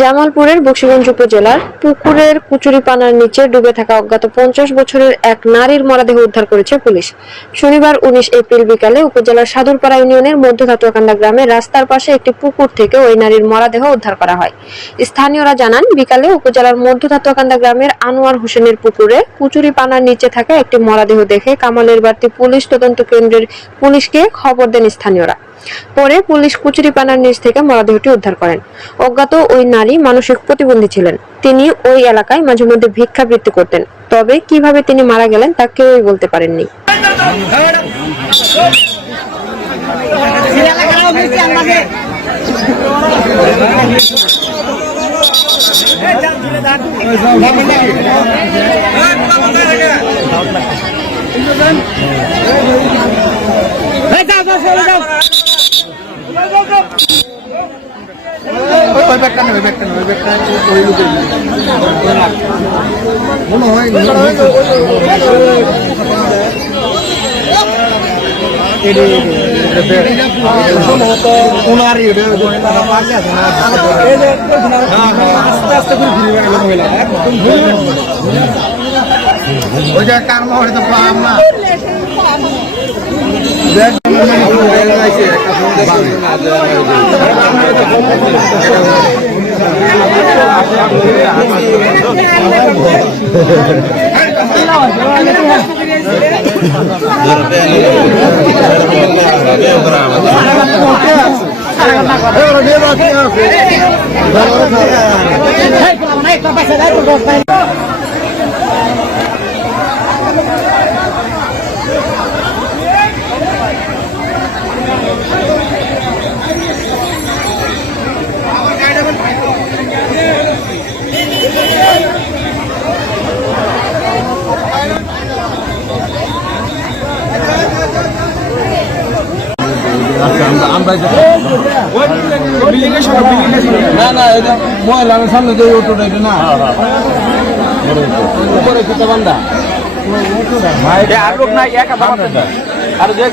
জামালপুরের বকশীগঞ্জ উপজেলার পুকুরের কুচুরিপানার নিচে ডুবে থাকা অজ্ঞাত 50 বছরের এক নারীর মরদেহ উদ্ধার করেছে পুলিশ। শনিবার 19 এপ্রিল বিকালে উপজেলার সাদুরপাড়া ইউনিয়নের মধ্যধাতুয়াকান্দা গ্রামে রাস্তার পাশে একটি পুকুর থেকে ওই নারীর মরদেহ উদ্ধার করা হয়। স্থানীয়রা জানান, বিকালে উপজেলার মধ্যধাতুয়াকান্দা গ্রামের আনোয়ার হোসেনের পুকুরে কুচুরিপানার নিচে থাকা একটি মরদেহ দেখে কামালের বাড়তি পুলিশ তদন্ত কেন্দ্রের পুলিশকে খবর দেন স্থানীয়রা। পরে পুলিশ কুচুরিপানার নিচ থেকে মরদেহটি উদ্ধার করেন। অজ্ঞাত ওই নারী মানসিক প্রতিবন্ধী ছিলেন। তিনি ওই এলাকায় মাঝে মধ্যে ভিক্ষাবৃত্তি করতেন। তবে কিভাবে তিনি মারা গেলেন তা কেউই বলতে পারেননি। না এটা ময়লার সামনে যে অটোটা এটা না উপরে কিতা বান্দা আর লোক নাই একা আর যে